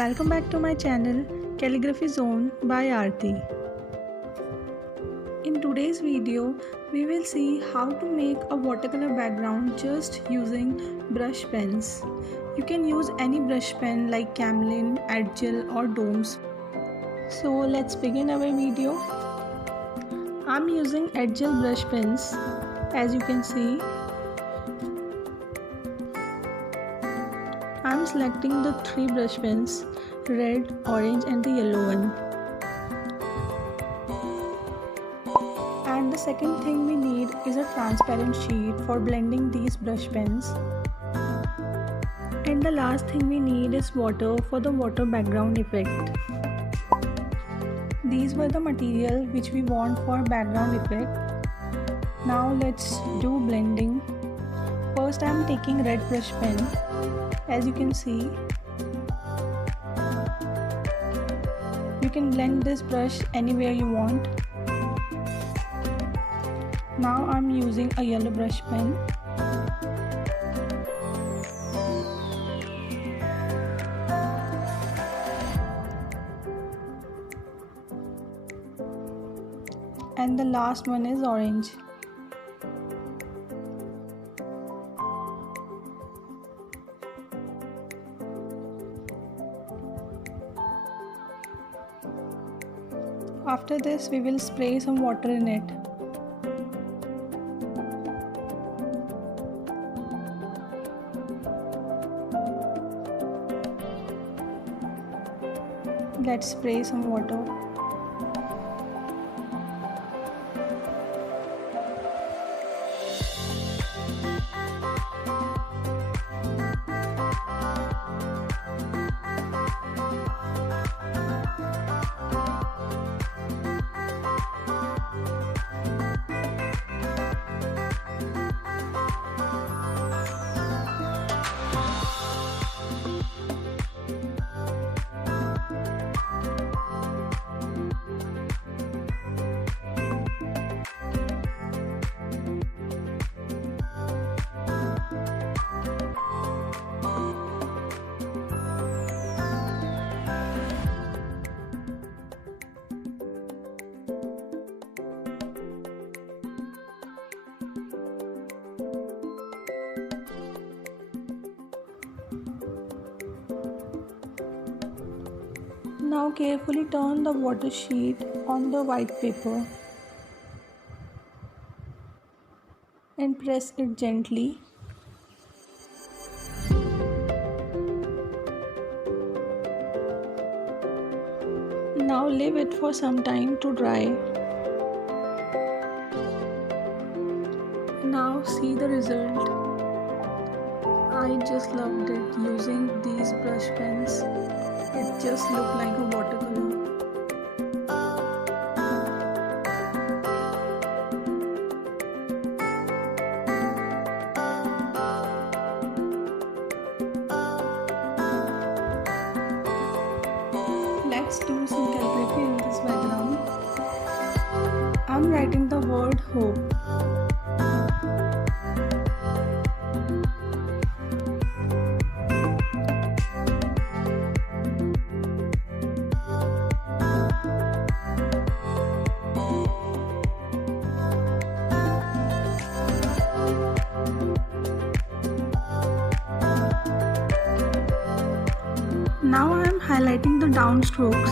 Welcome back to my channel Calligraphy Zone by Aarti. In today's video, we will see how to make a watercolor background just using brush pens. You can use any brush pen like Camlin, Edgel or Domes. So let's begin our video. I'm using Edgel brush pens, as you can see. I'm selecting the three brush pens, red, orange and the yellow one. And the second thing we need is a transparent sheet for blending these brush pens. And the last thing we need is water for the water background effect. These were the material which we want for background effect. Now let's do blending. First I am taking red brush pen. As you can see, you can blend this brush anywhere you want. Now I am using a yellow brush pen. And the last one is orange. After this, we will spray some water in it. Let's spray some water. Now carefully turn the water sheet on the white paper and press it gently. Now leave it for some time to dry. Now see the result. I just loved it using these brush pens. It just looked like a watercolor. Let's do some calligraphy in this background. I'm writing the word hope. Now I am highlighting the down strokes.